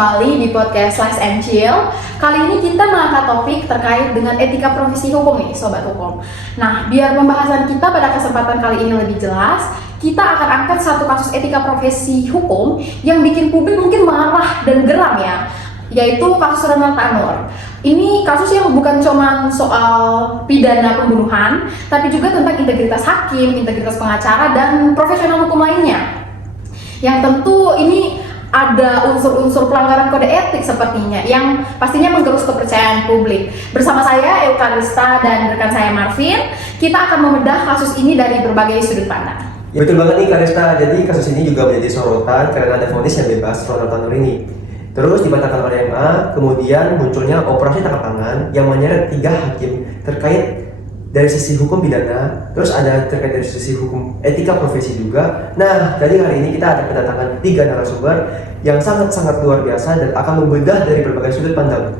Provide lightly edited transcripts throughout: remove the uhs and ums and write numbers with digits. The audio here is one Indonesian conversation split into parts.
kembali di podcast Slice and Chill. Kali ini kita mengangkat topik terkait dengan etika profesi hukum nih, Sobat Hukum. Nah, biar pembahasan kita pada kesempatan kali ini lebih jelas, kita akan angkat satu kasus etika profesi hukum yang bikin publik mungkin marah dan geram ya, yaitu kasus Ronald Tanur. Ini kasus yang bukan cuma soal pidana pembunuhan, tapi juga tentang integritas hakim, integritas pengacara, dan profesional hukum lainnya. Yang tentu ini ada unsur-unsur pelanggaran kode etik sepertinya yang pastinya menggerus kepercayaan publik. Bersama saya Eukarista dan rekan saya Marvin, kita akan membedah kasus ini dari berbagai sudut pandang. Ya, betul banget nih Karista, jadi kasus ini juga menjadi sorotan karena ada vonis yang bebas Ronald Tanur ini. Terus dibatalkan oleh MA, kemudian munculnya operasi tangkap tangan yang menyeret 3 hakim terkait dari sisi hukum pidana, terus ada terkait dari sisi hukum etika profesi juga. Nah, jadi hari ini kita akan kedatangan 3 narasumber yang sangat-sangat luar biasa dan akan membedah dari berbagai sudut pandang.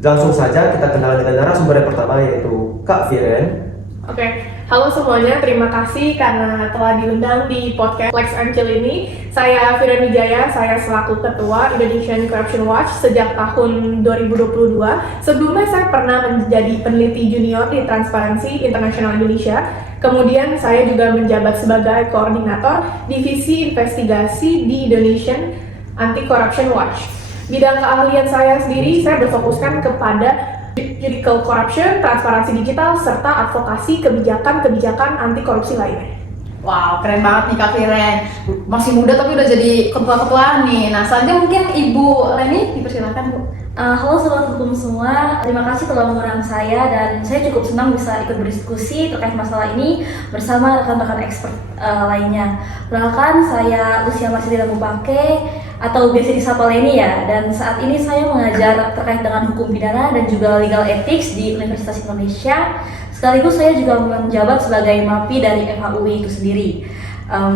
Langsung saja kita kenalan dengan narasumber yang pertama, yaitu Kak Viren. Oke, halo semuanya, terima kasih karena telah diundang di podcast Slice and Chill ini. Saya Viren Wijaya, saya selaku Ketua Indonesian Corruption Watch sejak tahun 2022. Sebelumnya saya pernah menjadi peneliti junior di Transparency International Indonesia. Kemudian saya juga menjabat sebagai koordinator divisi investigasi di Indonesian Anti-Corruption Watch. Bidang keahlian saya sendiri, saya berfokuskan kepada judicial corruption, transparansi digital, serta advokasi kebijakan anti korupsi lainnya. Wow, keren banget nih Kak Viren. Masih muda tapi udah jadi ketua-ketua nih. Nah, selanjutnya mungkin Ibu Leni dipersilakan, Bu. Halo Sobat Hukum semua, terima kasih telah mengundang saya dan saya cukup senang bisa ikut berdiskusi terkait masalah ini bersama rekan-rekan expert lainnya. Perkenalkan, saya Lucia Masih Mupake atau biasa disapa Leni ya, dan saat ini saya mengajar terkait dengan hukum pidana dan juga legal ethics di Universitas Indonesia. Sekaligus saya juga menjabat sebagai MAPI dari FHUI itu sendiri.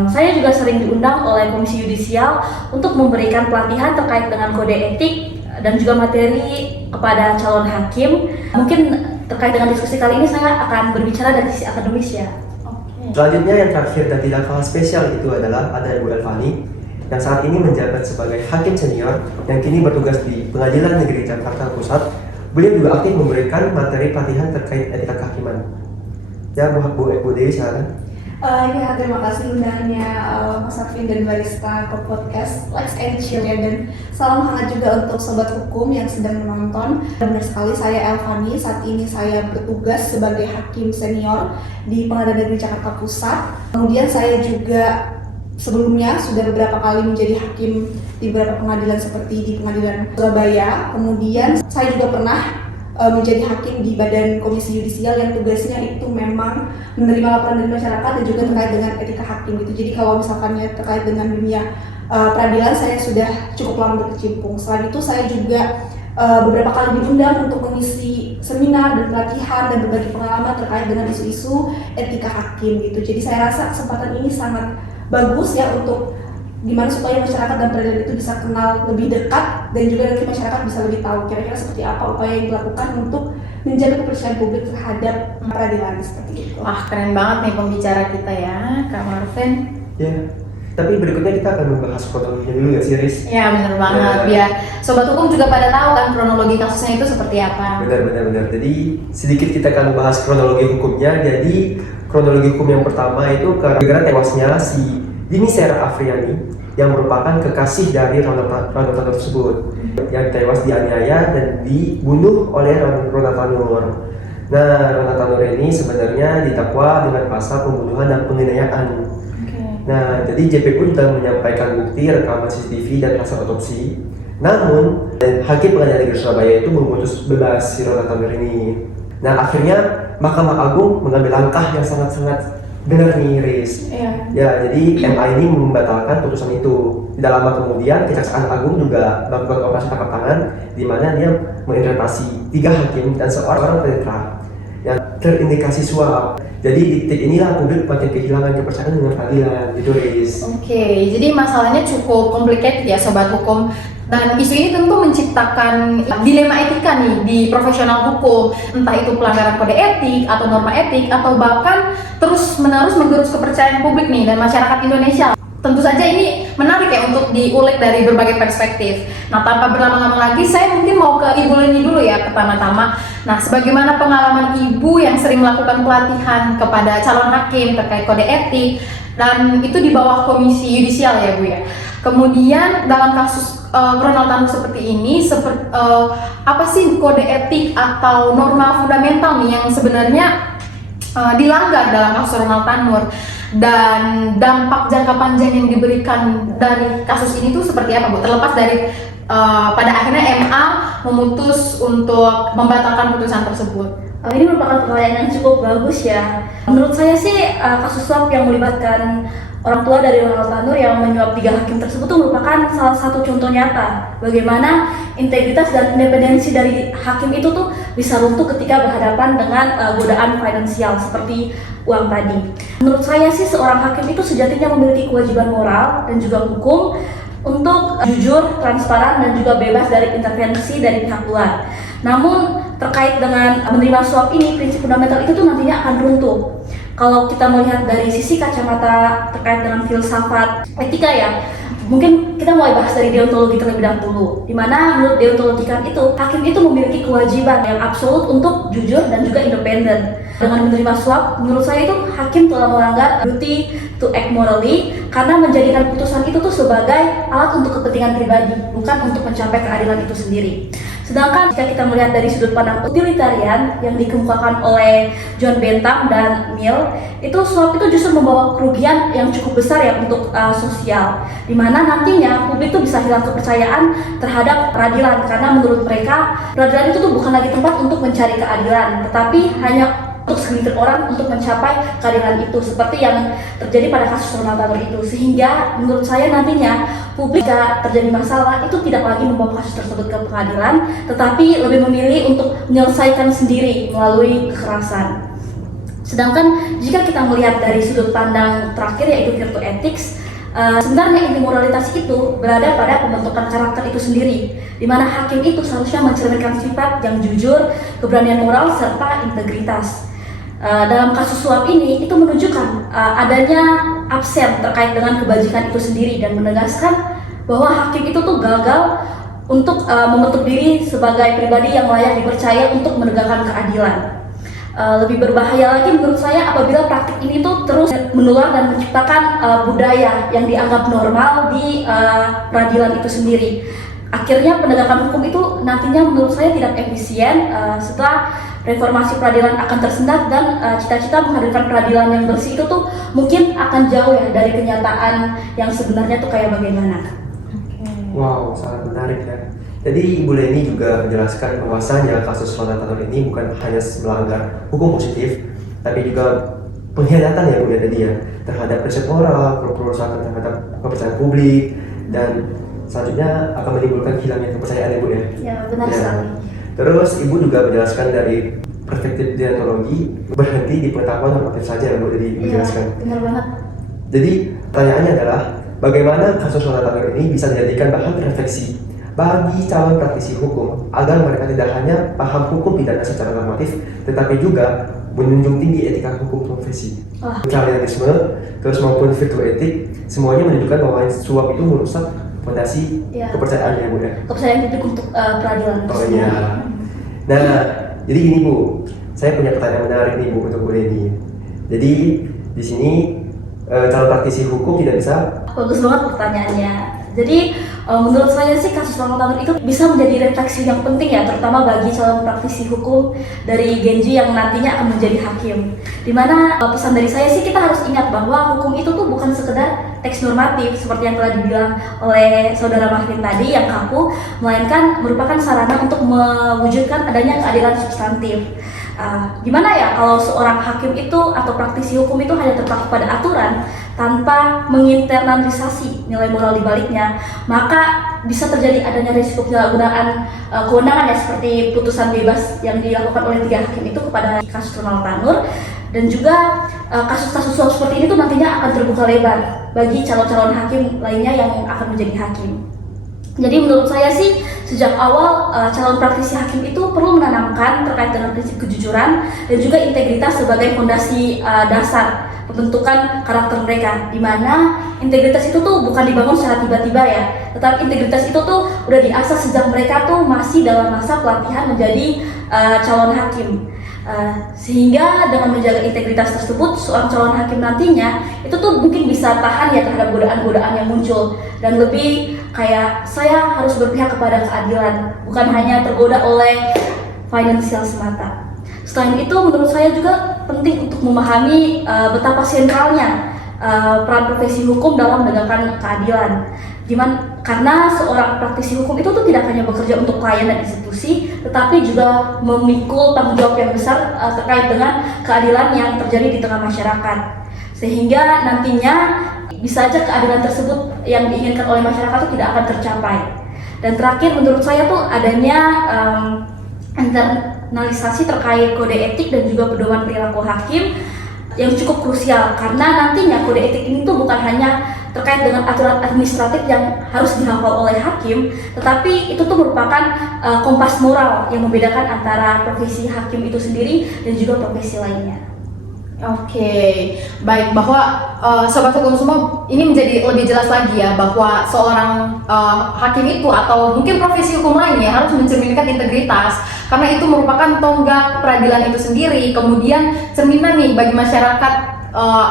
Saya juga sering diundang oleh Komisi Yudisial untuk memberikan pelatihan terkait dengan kode etik dan juga materi kepada calon hakim. Mungkin terkait dengan diskusi kali ini saya akan berbicara dari sisi akademis ya. Selanjutnya yang terakhir dan tidak kalah spesial itu adalah ada Ibu Elvani yang saat ini menjabat sebagai hakim senior yang kini bertugas di Pengadilan Negeri Jakarta Pusat. Beliau juga aktif memberikan materi pelatihan terkait etika kehakiman. Ya, Bu Dewi silakan. Ya, terima kasih undangannya Mas Arvin dan Barista ke podcast Slice and Chill ya, dan salam hangat juga untuk Sobat Hukum yang sedang menonton. Benar sekali, saya Elvani, saat ini saya bertugas sebagai hakim senior di Pengadilan Negeri Jakarta Pusat. Kemudian saya juga sebelumnya sudah beberapa kali menjadi hakim di beberapa pengadilan seperti di Pengadilan Surabaya. Kemudian saya juga pernah menjadi hakim di Badan Komisi Yudisial yang tugasnya itu memang menerima laporan dari masyarakat dan juga terkait dengan etika hakim gitu. Jadi kalau misalkan ya terkait dengan dunia peradilan saya sudah cukup lama berkecimpung. Selain itu saya juga beberapa kali diundang untuk mengisi seminar dan pelatihan dan berbagi pengalaman terkait dengan isu-isu etika hakim gitu. Jadi saya rasa kesempatan ini sangat bagus ya untuk gimana supaya masyarakat dan peradilan itu bisa kenal lebih dekat dan juga nanti masyarakat bisa lebih tahu kira-kira seperti apa upaya yang dilakukan untuk menjaga kepercayaan publik terhadap peradilan seperti itu. Wah, keren banget nih pembicara kita ya, Kak Marvin. Ya, tapi berikutnya kita akan membahas kronologinya dulu ya, Riz? Ya, benar banget. Ya. Biar Sobat Hukum juga pada tahu kan kronologi kasusnya itu seperti apa. Benar. Jadi sedikit kita akan membahas kronologi hukumnya. Jadi kronologi hukum yang pertama itu gara-gara tewasnya si Dini Sera Afriani yang merupakan kekasih dari Ronald Tanur tersebut yang tewas dianiaya dan dibunuh oleh Ronald Tanur. Nah, Ronald Tanur ini sebenarnya didakwa dengan pasal pembunuhan dan penganiayaan. Nah, jadi JPU sudah menyampaikan bukti rekaman CCTV dan hasil otopsi. Namun, Hakim Pengadilan Negeri Surabaya itu memutus bebas si Ronald Tanur ini. Nah, akhirnya Mahkamah Agung mengambil langkah yang sangat-sangat benar nih, Riz. Ya, jadi MA ini membatalkan putusan itu. Tidak lama kemudian, Kejaksaan Agung juga melakukan operasi tangkap tangan, di mana dia menginterogasi 3 hakim dan seorang penetran yang terindikasi suap. Jadi di titik inilah publik makin kehilangan kepercayaan dengan peradilan, gitu, Riz. Oke, jadi masalahnya cukup complicated ya Sobat Hukum. Dan isu ini tentu menciptakan dilema etika nih di profesional hukum, entah itu pelanggaran kode etik atau norma etik atau bahkan terus-menerus menggerus kepercayaan publik nih dan masyarakat Indonesia. Tentu saja ini menarik ya untuk diulik dari berbagai perspektif. Nah, tanpa berlama-lama lagi, saya mungkin mau ke Ibu Leni dulu ya pertama-tama. Nah, sebagaimana pengalaman Ibu yang sering melakukan pelatihan kepada calon hakim terkait kode etik, dan itu di bawah komisi yudisial ya Bu ya. Kemudian dalam kasus Ronald Tanur seperti ini, apa sih kode etik atau norma fundamental nih yang sebenarnya dilanggar dalam kasus Ronald Tanur, dan dampak jangka panjang yang diberikan dari kasus ini tuh seperti apa Bu? Terlepas dari pada akhirnya MA memutus untuk membatalkan putusan tersebut. Ini merupakan pertanyaan yang cukup bagus ya. Menurut saya sih kasus suap yang melibatkan orang tua dari Ronald Tanur yang menyuap 3 hakim tersebut itu merupakan salah satu contoh nyata bagaimana integritas dan independensi dari hakim itu tuh bisa runtuh ketika berhadapan dengan godaan finansial seperti uang tadi. Menurut saya sih seorang hakim itu sejatinya memiliki kewajiban moral dan juga hukum untuk jujur, transparan, dan juga bebas dari intervensi dari pihak luar. Namun terkait dengan menerima suap ini, prinsip fundamental itu tuh nantinya akan runtuh. Kalau kita melihat dari sisi kacamata terkait dengan filsafat etika ya, mungkin kita mulai bahas dari deontologi terlebih dahulu, di mana menurut deontologikan itu, hakim itu memiliki kewajiban yang absolut untuk jujur dan juga independen. Dengan menerima suap, menurut saya itu hakim telah melanggar duty to act morally karena menjadikan putusan itu tuh sebagai alat untuk kepentingan pribadi, bukan untuk mencapai keadilan itu sendiri. Sedangkan jika kita melihat dari sudut pandang utilitarian yang dikemukakan oleh John Bentham dan Mill, itu suap itu justru membawa kerugian yang cukup besar ya untuk sosial, di mana nantinya publik itu bisa hilang kepercayaan terhadap peradilan karena menurut mereka peradilan itu tuh bukan lagi tempat untuk mencari keadilan, tetapi hanya untuk segelintir orang untuk mencapai keadilan itu, seperti yang terjadi pada kasus Ronald Tanur itu. Sehingga menurut saya nantinya publik jika terjadi masalah itu tidak lagi membawa kasus tersebut ke pengadilan, tetapi lebih memilih untuk menyelesaikan sendiri melalui kekerasan. Sedangkan jika kita melihat dari sudut pandang terakhir yaitu virtue ethics, sebenarnya inti moralitas itu berada pada pembentukan karakter itu sendiri, di mana hakim itu seharusnya mencerminkan sifat yang jujur, keberanian moral, serta integritas. Dalam kasus suap ini itu menunjukkan adanya absen terkait dengan kebajikan itu sendiri dan menegaskan bahwa hakim itu tuh gagal untuk membentuk diri sebagai pribadi yang layak dipercaya untuk menegakkan keadilan. Lebih berbahaya lagi menurut saya apabila praktik ini tuh terus menular dan menciptakan budaya yang dianggap normal di peradilan itu sendiri. Akhirnya penegakan hukum itu nantinya menurut saya tidak efisien setelah reformasi peradilan akan tersendat, dan cita-cita menghadirkan peradilan yang bersih itu tuh mungkin akan jauh ya dari kenyataan yang sebenarnya tuh kayak bagaimana. Wow, sangat menarik ya. Jadi Ibu Leni juga menjelaskan bahwasanya kasus Ronald Tanur ini bukan hanya melanggar hukum positif, tapi juga pengkhianatan ya Bu ya tadi ya, terhadap prinsip moral, kerusakan terhadap kepercayaan publik, dan selanjutnya akan menimbulkan hilangnya kepercayaan ya Bu ya. Ya benar sekali. Terus Ibu juga menjelaskan dari perspektif deontologi berhenti di pengetahuan normatif saja ya Bu, jadi menjelaskan. Benar banget. Jadi pertanyaannya adalah bagaimana kasus Ronald Tanur ini bisa dijadikan bahan refleksi bagi calon praktisi hukum agar mereka tidak hanya paham hukum pidana secara normatif, tetapi juga menjunjung tinggi etika hukum profesi. Netralisme, terus maupun virtue etik, semuanya menunjukkan bahwa suap itu merusak fondasi kepercayaan ya Bu ya. Kepercayaan publik untuk peradilan. Oh iya. Nah, jadi gini Bu, saya punya pertanyaan menarik nih Bu untuk Bu Leni. Jadi di sini calon praktisi hukum tidak bisa. Bagus banget pertanyaannya. Jadi menurut saya sih kasus Ronald Tanur itu bisa menjadi refleksi yang penting ya, terutama bagi calon praktisi hukum dari Genji yang nantinya akan menjadi hakim. Dimana pesan dari saya sih, kita harus ingat bahwa hukum itu tuh bukan sekedar teks normatif seperti yang telah dibilang oleh saudara Mahrin tadi yang kaku, melainkan merupakan sarana untuk mewujudkan adanya keadilan substantif. Gimana ya kalau seorang hakim itu atau praktisi hukum itu hanya terpaku pada aturan tanpa menginternalisasi nilai moral di baliknya, maka bisa terjadi adanya risiko penyalahgunaan kewenangan ya, seperti putusan bebas yang dilakukan oleh 3 hakim itu kepada kasus Ronald Tanur, dan juga kasus-kasus seperti ini tuh nantinya akan terbuka lebar bagi calon-calon hakim lainnya yang akan menjadi hakim. Jadi menurut saya sih sejak awal calon praktisi hakim itu perlu menanamkan terkait dengan prinsip kejujuran dan juga integritas sebagai fondasi dasar pembentukan karakter mereka, di mana integritas itu tuh bukan dibangun secara tiba-tiba ya, tetapi integritas itu tuh udah diasah sejak mereka tuh masih dalam masa pelatihan menjadi calon hakim. Sehingga dengan menjaga integritas tersebut, seorang calon hakim nantinya itu tuh mungkin bisa tahan ya terhadap godaan-godaan yang muncul, dan lebih kayak saya harus berpihak kepada keadilan, bukan hanya tergoda oleh finansial semata. Selain itu, menurut saya juga penting untuk memahami betapa sentralnya peran profesi hukum dalam menegakkan keadilan. Karena seorang praktisi hukum itu tuh tidak hanya bekerja untuk klien dan institusi, tetapi juga memikul tanggung jawab yang besar terkait dengan keadilan yang terjadi di tengah masyarakat. Sehingga nantinya bisa saja keadilan tersebut yang diinginkan oleh masyarakat itu tidak akan tercapai. Dan terakhir, menurut saya tuh adanya internalisasi terkait kode etik dan juga pedoman perilaku hakim yang cukup krusial, karena nantinya kode etik ini tuh bukan hanya terkait dengan aturan administratif yang harus dihafal oleh hakim, tetapi itu tuh merupakan kompas moral yang membedakan antara profesi hakim itu sendiri dan juga profesi lainnya. Oke, baik, bahwa sobat hukum semua ini menjadi lebih jelas lagi ya, bahwa seorang hakim itu atau mungkin profesi hukum lainnya harus mencerminkan integritas, karena itu merupakan tonggak peradilan itu sendiri, kemudian cerminan nih bagi masyarakat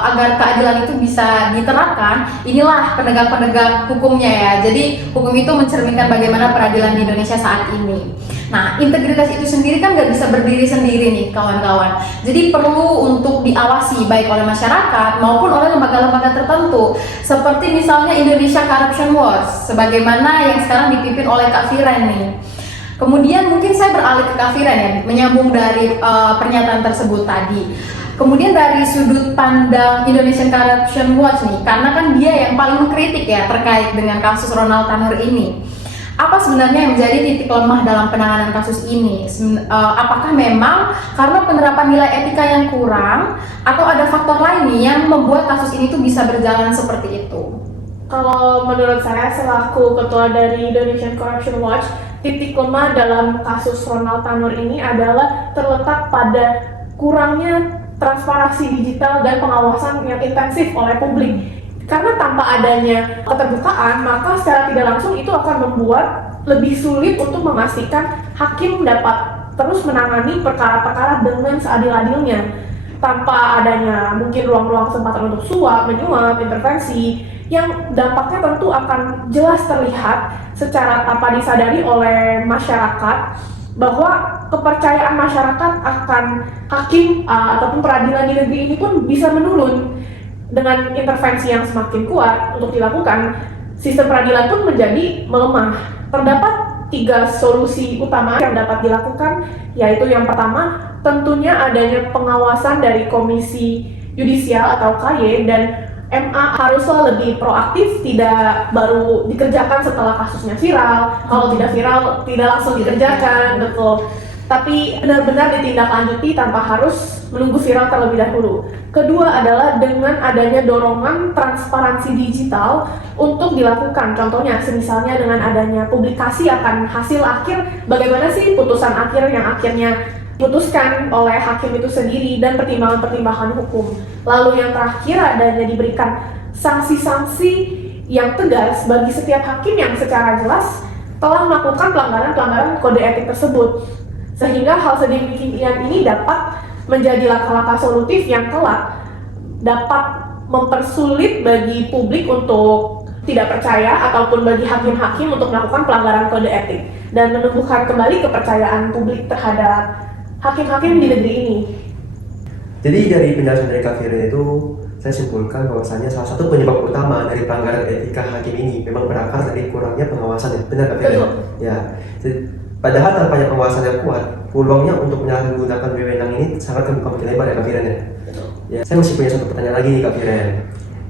agar keadilan itu bisa diterapkan. Inilah penegak-penegak hukumnya ya. Jadi hukum itu mencerminkan bagaimana peradilan di Indonesia saat ini. Nah, integritas itu sendiri kan nggak bisa berdiri sendiri nih kawan-kawan. Jadi perlu untuk diawasi baik oleh masyarakat maupun oleh lembaga-lembaga tertentu, seperti misalnya Indonesia Corruption Watch, sebagaimana yang sekarang dipimpin oleh Kak Firen nih. Kemudian mungkin saya beralih ke Kak Firen ya, menyambung dari pernyataan tersebut tadi. Kemudian dari sudut pandang Indonesian Corruption Watch nih, karena kan dia yang paling mengkritik ya terkait dengan kasus Ronald Tanur ini. Apa sebenarnya yang menjadi titik lemah dalam penanganan kasus ini? Apakah memang karena penerapan nilai etika yang kurang, atau ada faktor lain nih yang membuat kasus ini tuh bisa berjalan seperti itu? Kalau menurut saya selaku ketua dari Indonesian Corruption Watch, titik lemah dalam kasus Ronald Tanur ini adalah terletak pada kurangnya transparansi digital dan pengawasan yang intensif oleh publik. Karena tanpa adanya keterbukaan, maka secara tidak langsung itu akan membuat lebih sulit untuk memastikan hakim dapat terus menangani perkara-perkara dengan seadil-adilnya. Tanpa adanya mungkin ruang-ruang kesempatan untuk suap, menyuap, intervensi, yang dampaknya tentu akan jelas terlihat secara tanpa disadari oleh masyarakat, bahwa kepercayaan masyarakat akan hakim ataupun peradilan di negeri ini pun bisa menurun. Dengan intervensi yang semakin kuat untuk dilakukan, sistem peradilan pun menjadi melemah. Terdapat 3 solusi utama yang dapat dilakukan, yaitu yang pertama, tentunya adanya pengawasan dari Komisi Yudisial atau KY, dan MA haruslah lebih proaktif, tidak baru dikerjakan setelah kasusnya viral. Kalau tidak viral, tidak langsung dikerjakan, betul. Tapi benar-benar ditindaklanjuti tanpa harus menunggu viral terlebih dahulu. Kedua adalah dengan adanya dorongan transparansi digital untuk dilakukan. Contohnya, misalnya dengan adanya publikasi akan hasil akhir, bagaimana sih putusan akhir yang akhirnya diputuskan oleh hakim itu sendiri, dan pertimbangan-pertimbangan hukum. Lalu yang terakhir adanya diberikan sanksi-sanksi yang tegas bagi setiap hakim yang secara jelas telah melakukan pelanggaran-pelanggaran kode etik tersebut. Sehingga hal sedemikian ini dapat menjadi langkah-langkah solutif yang kelak dapat mempersulit bagi publik untuk tidak percaya, ataupun bagi hakim-hakim untuk melakukan pelanggaran kode etik, dan menumbuhkan kembali kepercayaan publik terhadap hakim-hakim di negeri ini. Jadi dari penjelasan dari Kak Firen itu, saya simpulkan bahwasanya salah satu penyebab utama dari pelanggaran etika hakim ini memang berakar dari kurangnya pengawasan. Benar Kak Firen? Betul. Ya. Padahal tanpa pengawasan yang kuat, peluangnya untuk menyalahgunakan wewenang ini sangat terbuka makin lebar ya Kak Firen ya. Ya, saya masih punya satu pertanyaan lagi nih Kak Firen.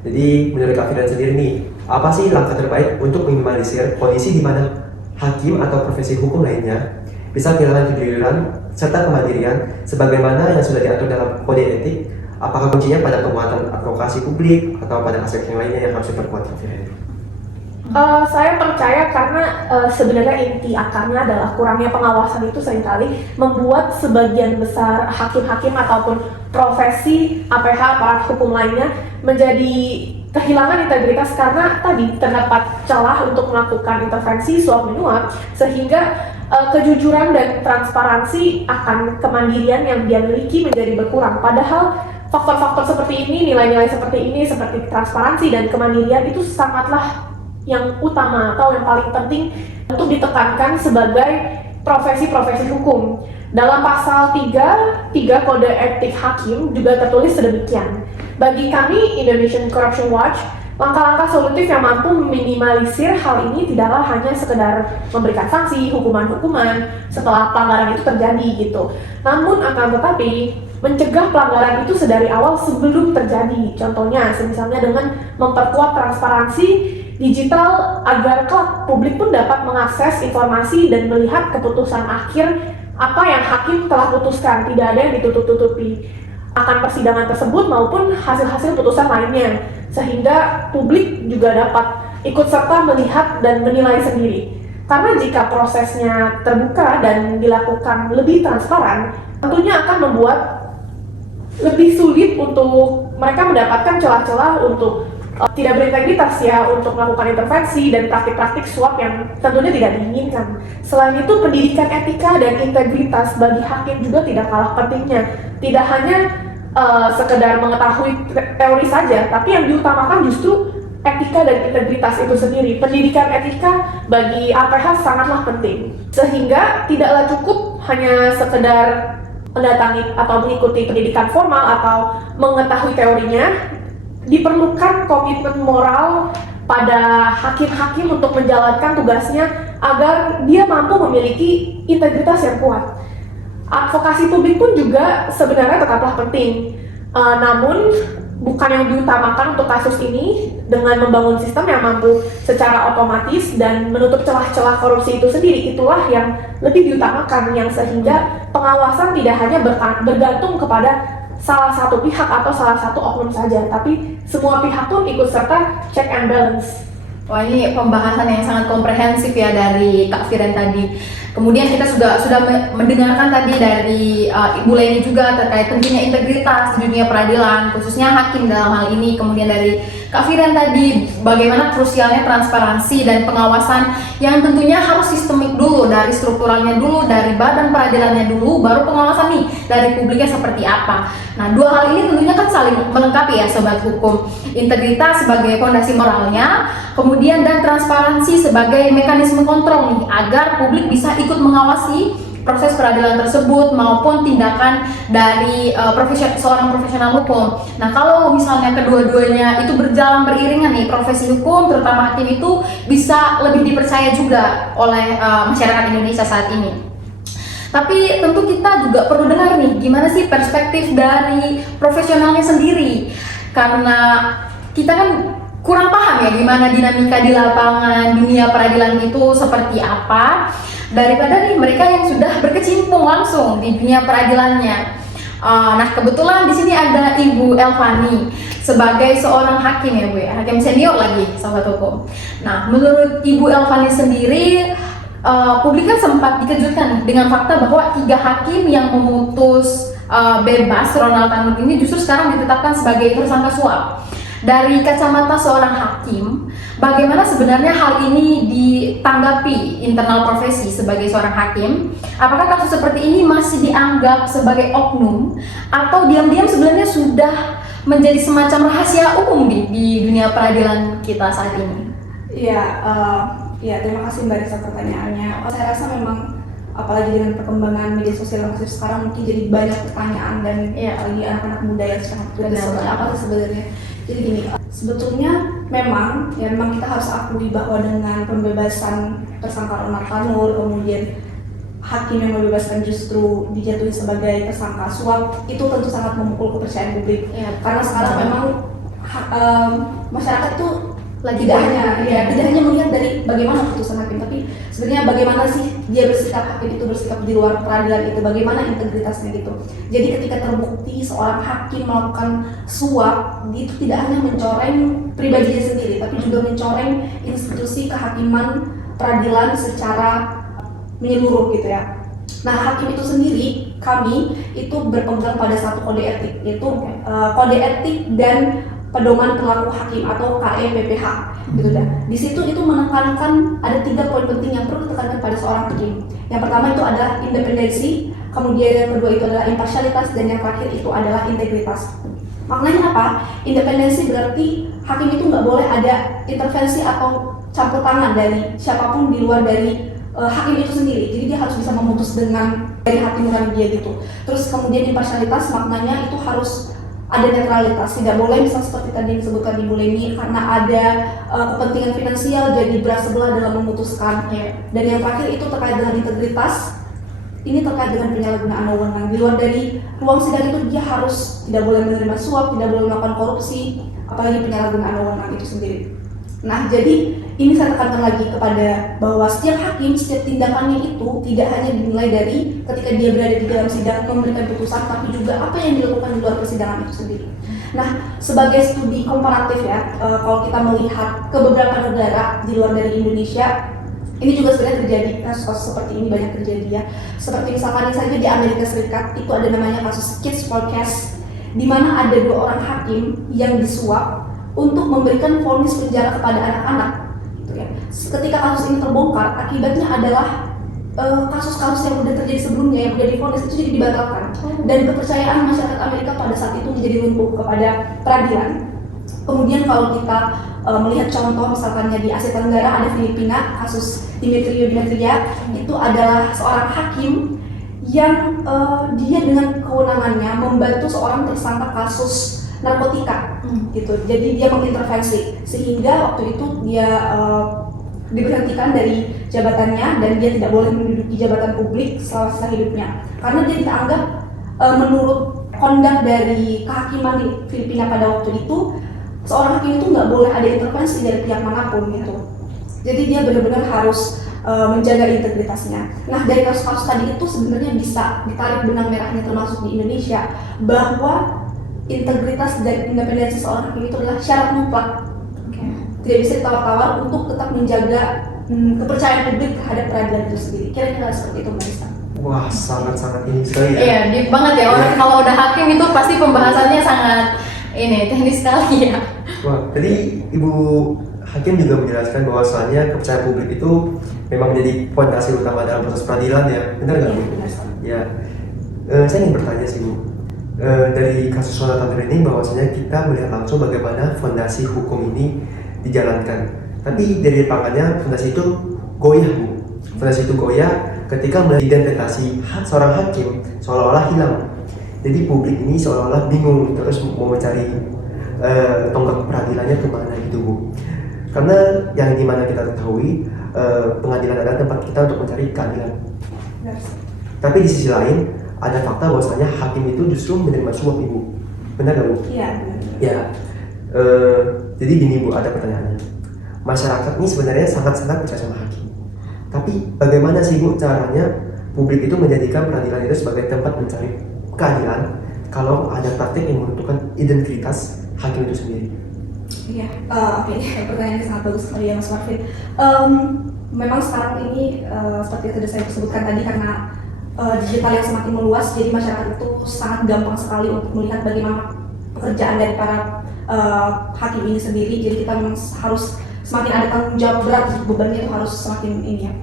Jadi menurut Kak Firen sendiri nih, apa sih langkah terbaik untuk meminimalisir kondisi di mana hakim atau profesi hukum lainnya bisa kehilangan kejujuran serta kemandirian sebagaimana yang sudah diatur dalam kode etik? Apakah kuncinya pada penguatan advokasi publik atau pada aspek yang lainnya yang harus diperkuat Kak Firen? Saya percaya karena sebenarnya inti akarnya adalah kurangnya pengawasan itu seringkali membuat sebagian besar hakim-hakim ataupun profesi APH aparat hukum lainnya menjadi kehilangan integritas karena tadi terdapat celah untuk melakukan intervensi suap menyuap sehingga kejujuran dan transparansi akan kemandirian yang dia miliki menjadi berkurang. Padahal faktor-faktor seperti ini, nilai-nilai seperti ini, seperti transparansi dan kemandirian itu sangatlah yang utama atau yang paling penting untuk ditekankan sebagai profesi-profesi hukum. Dalam pasal 3 Kode Etik Hakim juga tertulis sedemikian. Bagi kami Indonesian Corruption Watch, langkah-langkah solutif yang mampu meminimalisir hal ini tidaklah hanya sekedar memberikan sanksi, hukuman-hukuman setelah pelanggaran itu terjadi gitu. Namun akan tetapi mencegah pelanggaran itu sedari awal sebelum terjadi. Contohnya, misalnya dengan memperkuat transparansi digital agar kelak publik pun dapat mengakses informasi dan melihat keputusan akhir apa yang hakim telah putuskan, tidak ada yang ditutup-tutupi akan persidangan tersebut maupun hasil-hasil putusan lainnya, sehingga publik juga dapat ikut serta melihat dan menilai sendiri. Karena jika prosesnya terbuka dan dilakukan lebih transparan, tentunya akan membuat lebih sulit untuk mereka mendapatkan celah-celah untuk tidak berintegritas ya untuk melakukan intervensi dan praktik-praktik suap yang tentunya tidak diinginkan. Selain itu, pendidikan etika dan integritas bagi hakim juga tidak kalah pentingnya. Tidak hanya sekedar mengetahui teori saja, tapi yang diutamakan justru etika dan integritas itu sendiri. Pendidikan etika bagi APH sangatlah penting, sehingga tidaklah cukup hanya sekedar mendatangi atau mengikuti pendidikan formal atau mengetahui teorinya. Diperlukan komitmen moral pada hakim-hakim untuk menjalankan tugasnya agar dia mampu memiliki integritas yang kuat. Advokasi publik pun juga sebenarnya tetaplah penting, namun bukan yang diutamakan untuk kasus ini. Dengan membangun sistem yang mampu secara otomatis dan menutup celah-celah korupsi itu sendiri, itulah yang lebih diutamakan, yang sehingga pengawasan tidak hanya bergantung kepada salah satu pihak atau salah satu oknum saja, tapi semua pihak pun ikut serta check and balance. Wah, ini pembahasan yang sangat komprehensif ya dari Kak Firen tadi. Kemudian kita sudah mendengarkan tadi dari Ibu Leni juga terkait pentingnya integritas di dunia peradilan, khususnya hakim dalam hal ini. Kemudian dari Kak Firen tadi bagaimana krusialnya transparansi dan pengawasan yang tentunya harus sistemik dulu, dari strukturalnya dulu, dari badan peradilannya dulu, baru pengawasan nih dari publiknya seperti apa. Nah, dua hal ini tentunya kan saling melengkapi ya Sobat Hukum. Integritas sebagai fondasi moralnya, kemudian dan transparansi sebagai mekanisme kontrol nih, agar publik bisa ikut mengawasi proses peradilan tersebut maupun tindakan dari seorang profesional hukum. Nah, kalau misalnya kedua-duanya itu berjalan beriringan nih, profesi hukum terutama hakim itu bisa lebih dipercaya juga oleh masyarakat Indonesia saat ini. Tapi tentu kita juga perlu dengar nih, gimana sih perspektif dari profesionalnya sendiri, karena kita kan kurang paham ya gimana dinamika di lapangan dunia peradilan itu seperti apa, daripada nih mereka yang sudah berkecimpung langsung di dunia peradilannya. Nah, kebetulan di sini ada Ibu Elvani sebagai seorang hakim ya Bu ya, hakim senior lagi Sobat Hukum. Nah, menurut Ibu Elvani sendiri, publik kan sempat dikejutkan dengan fakta bahwa 3 hakim yang memutus bebas Ronald Tanur ini justru sekarang ditetapkan sebagai tersangka suap. Dari kacamata seorang hakim, bagaimana sebenarnya hal ini ditanggapi internal profesi sebagai seorang hakim? Apakah kasus seperti ini masih dianggap sebagai oknum atau diam-diam sebenarnya sudah menjadi semacam rahasia umum di dunia peradilan kita saat ini? Ya, terima kasih Mbak Risa pertanyaannya. Saya rasa memang apalagi dengan perkembangan media sosial yang masif sekarang mungkin jadi banyak pertanyaan dan apalagi anak-anak muda yang sekarang apa sih sebenarnya. Jadi gini, sebetulnya memang kita harus akui bahwa dengan pembebasan tersangka Ronald Tanur, kemudian hakim yang membebaskan justru dijatuhi sebagai tersangka suap, itu tentu sangat memukul kepercayaan publik. Karena sekarang memang masyarakat itu Lagi tidak hanya melihat dari bagaimana putusan hakim, tapi sebenarnya bagaimana sih dia bersikap, hakim itu bersikap di luar peradilan itu, bagaimana integritasnya gitu. Jadi ketika terbukti seorang hakim melakukan suap, itu tidak hanya mencoreng pribadinya sendiri, tapi juga mencoreng institusi kehakiman peradilan secara menyeluruh gitu ya. Nah, hakim itu sendiri, kami itu berpegang pada satu kode etik, yaitu kode etik dan pedoman perilaku hakim atau KEPPH gitu dah. Di situ itu menekankan ada 3 poin penting yang perlu ditekankan pada seorang hakim. Yang pertama itu adalah independensi, kemudian yang kedua itu adalah imparsialitas, dan yang terakhir itu adalah integritas. Maknanya apa? Independensi berarti hakim itu nggak boleh ada intervensi atau campur tangan dari siapapun di luar dari hakim itu sendiri. Jadi dia harus bisa memutus dengan dari hati nurani dia gitu. Terus kemudian imparsialitas maknanya itu harus ada netralitas, tidak boleh misal seperti tadi disebutkan Ibu Leni karena ada kepentingan finansial jadi berat sebelah dalam memutuskan. Dan yang terakhir itu terkait dengan integritas. Ini terkait dengan penyalahgunaan wewenang. Di luar dari ruang sidang itu dia harus tidak boleh menerima suap, tidak boleh melakukan korupsi, apalagi penyalahgunaan wewenang itu sendiri. Nah, jadi ini saya tekankan lagi kepada bahwa setiap hakim, setiap tindakannya itu tidak hanya dinilai dari ketika dia berada di dalam sidang memberikan putusan, tapi juga apa yang dilakukan di luar persidangan itu sendiri. Nah, sebagai studi komparatif ya, kalau kita melihat ke beberapa negara di luar dari Indonesia, ini juga sebenarnya terjadi kasus-kasus seperti ini banyak terjadi ya. Seperti misalkan saja di Amerika Serikat itu ada namanya kasus Kids for Cash, di mana ada 2 orang hakim yang disuap untuk memberikan vonis penjara kepada anak-anak. Gitu ya. Ketika kasus ini terbongkar, akibatnya adalah kasus-kasus yang sudah terjadi sebelumnya yang sudah divonis itu jadi dibatalkan, dan kepercayaan masyarakat Amerika pada saat itu menjadi lumpuh kepada peradilan. Kemudian kalau kita melihat contoh misalkannya di Asia Tenggara ada Filipina, kasus Demetria itu adalah seorang hakim yang dia dengan kewenangannya membantu seorang tersangka kasus narkotika gitu. Jadi dia mengintervensi sehingga waktu itu dia diberhentikan dari jabatannya dan dia tidak boleh menduduki jabatan publik selama sisa hidupnya karena dia dianggap menurut kondak dari kehakiman di Filipina pada waktu itu seorang hakim itu nggak boleh ada intervensi dari pihak manapun gitu. Jadi dia benar-benar harus menjaga integritasnya. Nah, dari kasus-kasus tadi itu sebenarnya bisa ditarik benang merahnya termasuk di Indonesia bahwa integritas dan independensi seorang hakim itu adalah syarat mutlak. Tidak bisa ditawar-tawar untuk tetap menjaga kepercayaan publik terhadap peradilan itu sendiri. Kira-kira seperti itu, Mbak Rista. Wah, sangat-sangat ini sekali ya. Iya, deep banget ya. Orang kalau udah hakim itu pasti pembahasannya sangat teknis sekali ya. Wah, tadi Ibu Hakim juga menjelaskan bahwasannya kepercayaan publik itu memang menjadi fondasi utama dalam proses peradilan ya. Benar nggak Bu? Ya. Saya ingin bertanya sih Bu. Dari kasus Jonathan ini bahwasanya kita melihat langsung bagaimana fondasi hukum ini dijalankan. Tapi dari lapangannya fondasi itu goyah Bu. Fondasi itu goyah ketika mengidentifikasi seorang hakim seolah-olah hilang. Jadi publik ini seolah-olah bingung terus mau mencari tonggak peradilannya kemana gitu Bu. Karena yang dimana kita ketahui pengadilan adalah tempat kita untuk mencari keadilan. Tapi di sisi lain ada fakta bahwasanya hakim itu justru menerima suap Ibu. Benar nggak Bu? Iya, benar. Ya. Jadi gini Bu, ada pertanyaannya. Masyarakat ini sebenarnya sangat-sangat percaya sama hakim. Tapi bagaimana sih Bu caranya publik itu menjadikan peradilan itu sebagai tempat mencari keadilan kalau ada praktik yang menentukan identitas hakim itu sendiri? Iya, oke. Pertanyaannya sangat bagus sekali ya Mas Marvin. Memang sekarang ini seperti yang sudah saya sebutkan tadi karena digital yang semakin meluas, jadi masyarakat itu sangat gampang sekali untuk melihat bagaimana pekerjaan dari para hakim ini sendiri. Jadi kita memang harus semakin ada tanggung jawab berat, bebannya itu harus semakin ini ya.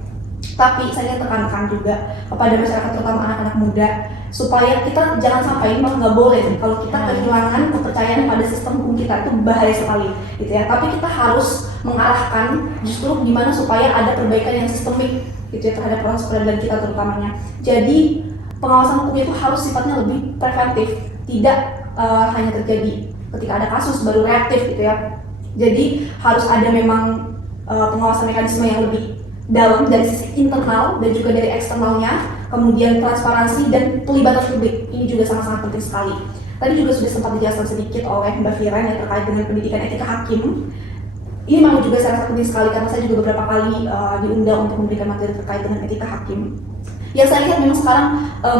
Tapi saya ingin tekankan juga kepada masyarakat terutama anak-anak muda supaya kita jangan sampai malah nggak boleh kalau kita kehilangan kepercayaan pada sistem hukum kita, itu bahaya sekali gitu ya. Tapi kita harus mengarahkan justru gimana supaya ada perbaikan yang sistemik gitu ya terhadap proses peradilan kita terutamanya. Jadi pengawasan hukum itu harus sifatnya lebih preventif, tidak hanya terjadi ketika ada kasus baru reaktif gitu ya. Jadi harus ada memang pengawasan mekanisme yang lebih dalam dari sisi internal dan juga dari eksternalnya, kemudian transparansi dan pelibatan publik ini juga sangat-sangat penting sekali. Tadi juga sudah sempat dijelaskan sedikit oleh Mbak Firen yang terkait dengan pendidikan etika hakim. ini memang juga sangat penting sekali karena saya juga beberapa kali diundang untuk memberikan materi terkait dengan etika hakim. Ya saya lihat memang sekarang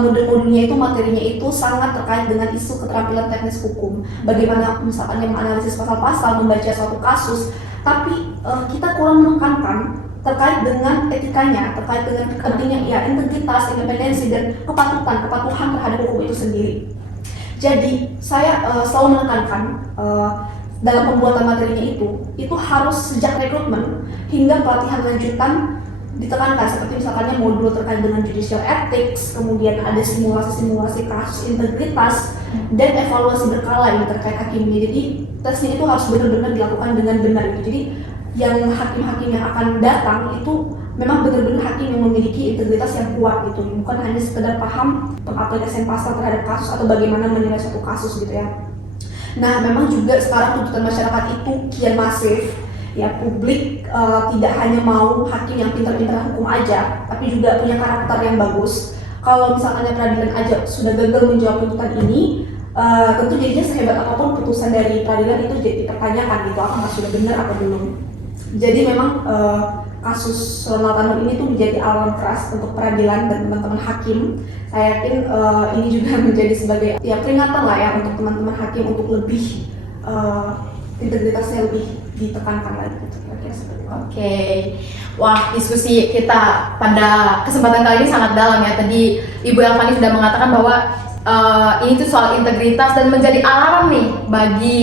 modul-modulnya itu materinya itu sangat terkait dengan isu keterampilan teknis hukum. Bagaimana misalkan yang menganalisis pasal-pasal, membaca suatu kasus, tapi kita kurang menekankan terkait dengan etikanya, terkait dengan pentingnya ya integritas, independensi dan kepatuhan terhadap hukum itu sendiri. Jadi saya selalu menekankan dalam pembuatan materinya itu harus sejak rekrutmen hingga pelatihan lanjutan ditekankan, seperti misalnya modul terkait dengan judicial ethics, kemudian ada simulasi-simulasi kasus integritas dan evaluasi berkala yang terkait hakimnya. Jadi tesnya itu harus benar-benar dilakukan dengan benar gitu. Jadi yang hakim-hakim yang akan datang itu memang benar-benar hakim yang memiliki integritas yang kuat gitu, bukan hanya sekedar paham pengaplikasian pasal terhadap kasus atau bagaimana menilai suatu kasus gitu ya. Nah memang juga sekarang tuntutan masyarakat itu kian masif. Ya publik tidak hanya mau hakim yang pintar-pintar hukum aja, tapi juga punya karakter yang bagus. Kalau misalnya peradilan aja sudah gagal menjawab tuntutan ini, tentu jadinya sehebat apapun putusan dari peradilan itu jadi dipertanyakan gitu, apakah sudah benar atau belum. Jadi memang kasus Ronald Tanur ini tuh menjadi alarm keras untuk peradilan dan teman-teman hakim. Saya yakin ini juga menjadi sebagai ya peringatan lah ya untuk teman-teman hakim untuk lebih integritasnya lebih ditekankan lagi gitu, kira-kira seperti itu. Oke, wah diskusi kita pada kesempatan kali ini sangat dalam ya. Tadi Ibu Elvani sudah mengatakan bahwa ini tuh soal integritas dan menjadi alarm nih bagi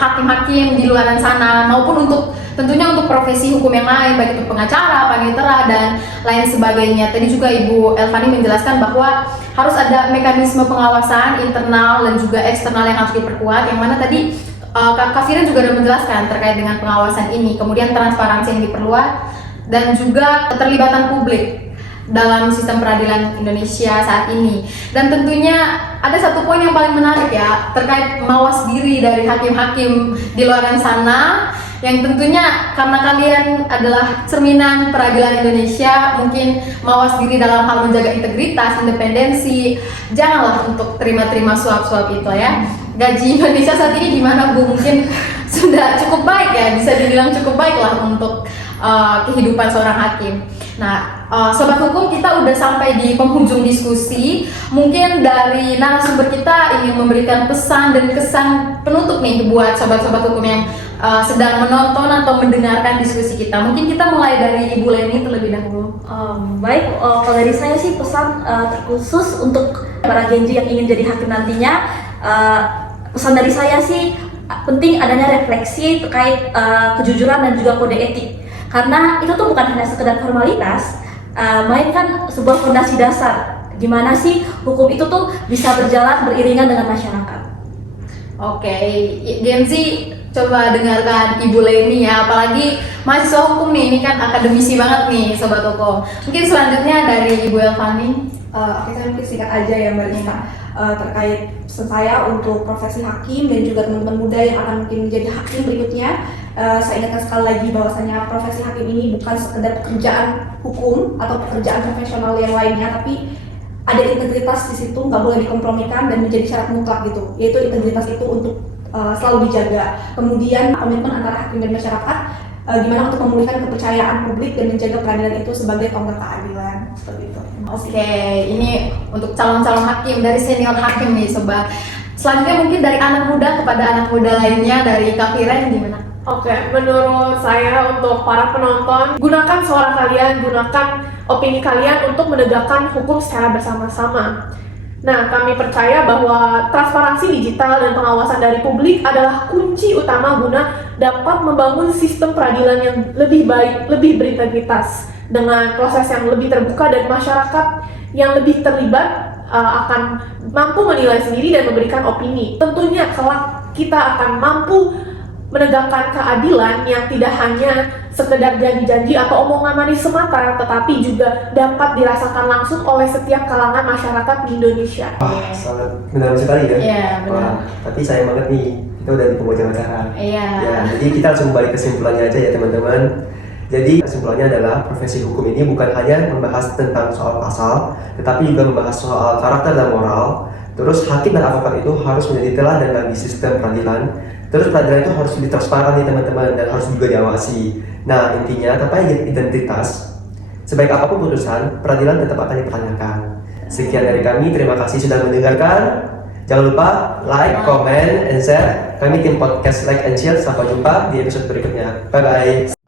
hakim-hakim di luar sana maupun untuk tentunya untuk profesi hukum yang lain, baik itu pengacara, panitera dan lain sebagainya. Tadi juga Ibu Elvani menjelaskan bahwa harus ada mekanisme pengawasan internal dan juga eksternal yang harus diperkuat, yang mana tadi Kak Firen juga sudah menjelaskan terkait dengan pengawasan ini, kemudian transparansi yang diperluas dan juga keterlibatan publik dalam sistem peradilan Indonesia saat ini. Dan tentunya ada satu poin yang paling menarik ya terkait mawas diri dari hakim-hakim di luar sana, yang tentunya karena kalian adalah cerminan peradilan Indonesia, mungkin mawas diri dalam hal menjaga integritas, independensi, janganlah untuk terima-terima suap-suap itu ya. Gaji Indonesia saat ini gimana Bu? Mungkin sudah cukup baik ya, bisa dibilang cukup baik lah untuk kehidupan seorang hakim. Nah, Sobat Hukum, kita udah sampai di penghujung diskusi. Mungkin dari narasumber kita ingin memberikan pesan dan kesan penutup nih buat sobat-sobat hukum yang sedang menonton atau mendengarkan diskusi kita. Mungkin kita mulai dari Ibu Leni terlebih dahulu. Baik, kalau dari saya sih pesan terkhusus untuk para Genji yang ingin jadi hakim nantinya. Pesan dari saya sih penting adanya refleksi terkait kejujuran dan juga kode etik, karena itu tuh bukan hanya sekedar formalitas, melainkan sebuah fondasi dasar gimana sih hukum itu tuh bisa berjalan beriringan dengan masyarakat. Oke, Genzi coba dengarkan Ibu Leni ya, apalagi mahasiswa hukum nih, ini kan akademisi banget nih Sobat Hukum. Mungkin selanjutnya dari Ibu Elvani. Oke, saya mungkin singkat aja ya Mbak Rista, terkait pesan saya untuk profesi hakim dan juga teman-teman muda yang akan mungkin menjadi hakim berikutnya. Saya ingatkan sekali lagi bahwasanya profesi hakim ini bukan sekedar pekerjaan hukum atau pekerjaan profesional yang lainnya, tapi ada integritas di situ, nggak boleh dikompromikan dan menjadi syarat mutlak gitu, yaitu integritas itu untuk selalu dijaga. Kemudian komitmen antara hakim dan masyarakat, gimana untuk memulihkan kepercayaan publik dan menjaga peradilan itu sebagai tonggak keadilan, seperti itu. Oke, ini untuk calon-calon hakim dari senior hakim nih Sobat. Selanjutnya mungkin dari anak muda kepada anak muda lainnya, dari Kak Firen gimana? Oke, menurut saya untuk para penonton, gunakan suara kalian, gunakan opini kalian untuk menegakkan hukum secara bersama-sama. Nah, kami percaya bahwa transparansi digital dan pengawasan dari publik adalah kunci utama guna dapat membangun sistem peradilan yang lebih baik, lebih berintegritas, dengan proses yang lebih terbuka dan masyarakat yang lebih terlibat akan mampu menilai sendiri dan memberikan opini. Tentunya kelak kita akan mampu menegakkan keadilan yang tidak hanya sekedar janji-janji atau omongan manis semata, tetapi juga dapat dirasakan langsung oleh setiap kalangan masyarakat di Indonesia. Wah, sangat mendalam sekali ya. Iya, benar. Wah, tapi sayang banget nih, kita udah di penghujung acara. Iya. Ya, jadi kita langsung balik kesimpulannya aja ya teman-teman. Jadi kesimpulannya adalah profesi hukum ini bukan hanya membahas tentang soal pasal, tetapi juga membahas soal karakter dan moral. Terus hakim dan advokat itu harus menjadi teladan bagi sistem peradilan Terus peradilan itu harus lebih transparan nih teman-teman dan harus juga diawasi. Nah intinya tanpa identitas, sebaik apapun putusan, peradilan tetap akan dipertanyakan. Sekian dari kami, terima kasih sudah mendengarkan. Jangan lupa like, comment, and share. Kami tim podcast Like and Chill. Sampai jumpa di episode berikutnya. Bye bye.